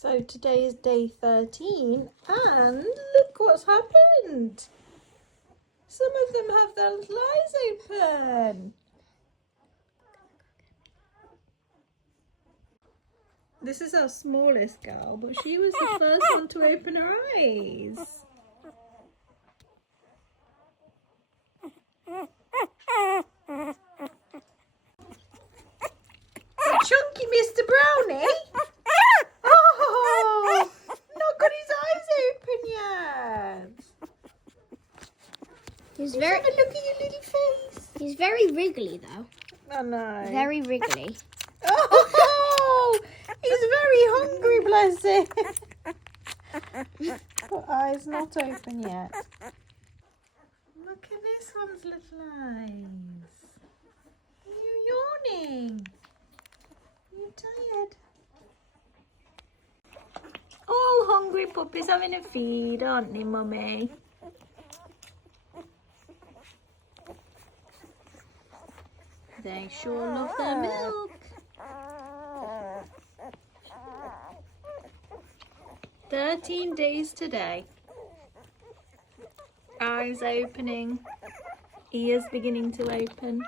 So today is day 13 and look what's happened. Some of them have their little eyes open. This is our smallest girl, but she was the first one to open her eyes. Chunky Mr. Brownie. Oh, not got his eyes open yet. He's Have a look at your little face. He's very wriggly though. I know. Very wriggly. Oh, he's very hungry, bless him. But eyes not open yet. Look at this one's little eyes. Are you yawning? Are you tired? All hungry puppies having a feed, aren't they, Mummy? They sure love their milk. 13 days today. Eyes opening, ears beginning to open.